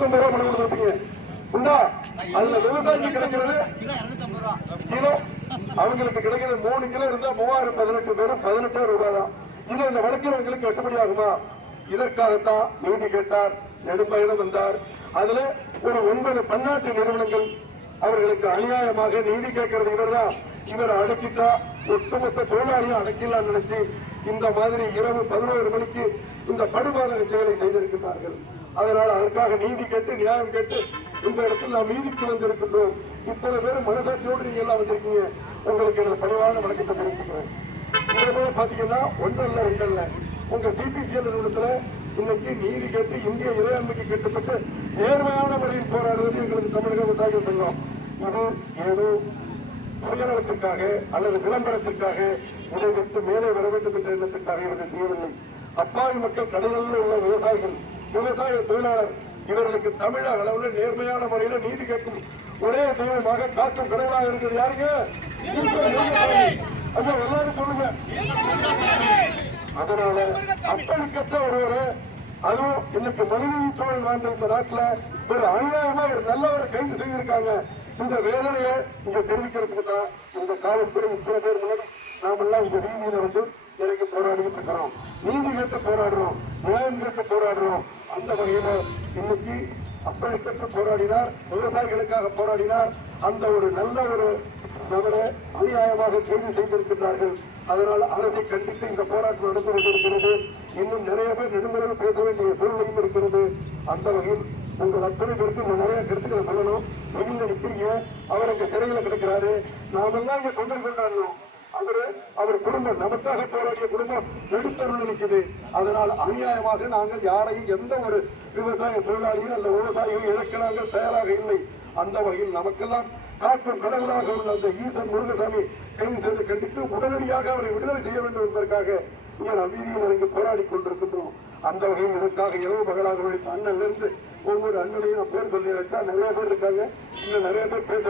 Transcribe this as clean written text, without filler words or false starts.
250 ரூபாய் மனு கொடுத்துருப்பீங்க உண்டா? அதுல விவசாயிக்கு கிடைக்கிறது கிலோ, அவங்களுக்கு கிடைக்கிறது 3 கிலோ இருந்தா 3018 பேரும் 18 ரூபாய் தான். இது இந்த வழக்கிறவங்களுக்கு கட்டுப்படி ஆகுமா? இதற்காகத்தான் நீதி கேட்டார், நெடும்பயணம் வந்தார். அதுல ஒரு 9 பன்னாட்டு நிறுவனங்கள் அவர்களுக்கு அநியாயமாக நீதி கேட்கறது இவர் தான். இவர் அடக்கிட்டா ஒட்டுமொத்த தொழிலாளியும் அடக்கிடலாம் நினைச்சு இந்த மாதிரி இரவு 11 மணிக்கு இந்த படுபாதக செயலை செய்திருக்கிறார்கள். அதனால் அதற்காக நீதி கேட்டு நியாயம் கேட்டு இந்த இடத்தில் நாம் நீதிக்கு வந்திருக்கின்றோம். இப்போது பேரும் மனசாட்சியோடு நீங்க எல்லாம் வந்திருக்கீங்க. உங்களுக்கு எனது பணிவான வணக்கத்தை தெரிவிச்சுக்கிறேன். இதே போல பாத்தீங்கன்னா 1 அல்ல 2 அல்ல, உங்க சிபிசிஎல் நிறுவனத்துல இன்னைக்கு நீதி கேட்டு இந்திய இறையாண்மைக்கு கேட்டுப்பட்டு நேர்மையான முறையில் போராடுவது எங்களுக்கு தமிழக விவசாய சங்கம். இது ஏதோ சுயநலத்திற்காக அல்லது விளம்பரத்திற்காக இதை விட்டு மேலே வர வேண்டும் என்ற எண்ணத்திற்காக இவர்கள் செய்யவில்லை. அப்பாவி மக்கள் கடலில் உள்ள விவசாயிகள், விவசாய தொழிலாளர், இவர்களுக்கு தமிழக அளவில் நேர்மையான முறையில் நீதி கேட்கும் ஒரே தெய்வமாக காக்கும் கடவுளாக இருக்கிறது யாருங்க? எல்லாரும் சொல்லுங்க. அதனால அப்பழுக்கற்ற ஒருவரை, அதுவும் இன்னைக்கு மனித சூழல் வாழ்ந்த இந்த நாட்டில் ஒரு அநியாயமா ஒரு நல்லவரை கைது செய்திருக்காங்க. இந்த வேதனையை இங்க தெரிவிக்கிறதுக்கு தான் இந்த காவல்துறை இத்தனை பேர் முன்னாடி நாம எல்லாம் இந்த வீதியில வந்து இறங்கி போராடிட்டு இருக்கிறோம். நீதி கேட்டு போராடுறோம், நியாயம் கேட்டு போராடுறோம். அந்த வகையில இன்னைக்கு அப்பழுக்கற்ற போராடினார், விவசாயிகளுக்காக போராடினார். அந்த ஒரு நல்ல ஒரு நபரை அநியாயமாக கைது செய்திருக்கிறார்கள். அதனால் அரசை கண்டித்து இந்த போராட்டம் நடந்து கொண்டிருக்கிறது. இன்னும் நிறைய பேர் நெடுமையாக பேச வேண்டிய சூழ்நிலையும் இருக்கிறது. அந்த வகையில் உங்கள் அத்தனை பேருக்கு நிறைய கருத்துக்களை சொல்லணும். வெளியில நிற்கிறீங்க, அவர் அங்க சிறையில கிடைக்கிறாரு, நாமெல்லாம் இங்க தொண்டர் கொண்டாடணும். அவர் குடும்பம், நமக்காக போராடிய குடும்பம் நடுத்தருள் நிற்குது. அதனால் அநியாயமாக நாங்கள் யாரையும் எந்த ஒரு விவசாய தொழிலாளியும் அல்ல விவசாயியும் இழக்க நாங்கள் தயாராக இல்லை. அந்த வகையில் நமக்கெல்லாம் காக்கும் கடவுளாக உள்ள அந்த ஈசன் முருகசாமி கைது செய்து கண்டித்து உடனடியாக அவரை விடுதலை செய்ய வேண்டும் என்பதற்காக இங்கே நாம் வீதியில் இறங்கி போராடி கொண்டிருக்கின்றோம். அந்த வகையில் இதற்காக இரவு பகலாக உழைத்த அண்ணன் இருந்து ஒவ்வொரு அண்ணனையும் பேர் சொல்லி வச்சா நிறைய பேர் இருக்காங்க. இன்னும் நிறைய பேர் பேச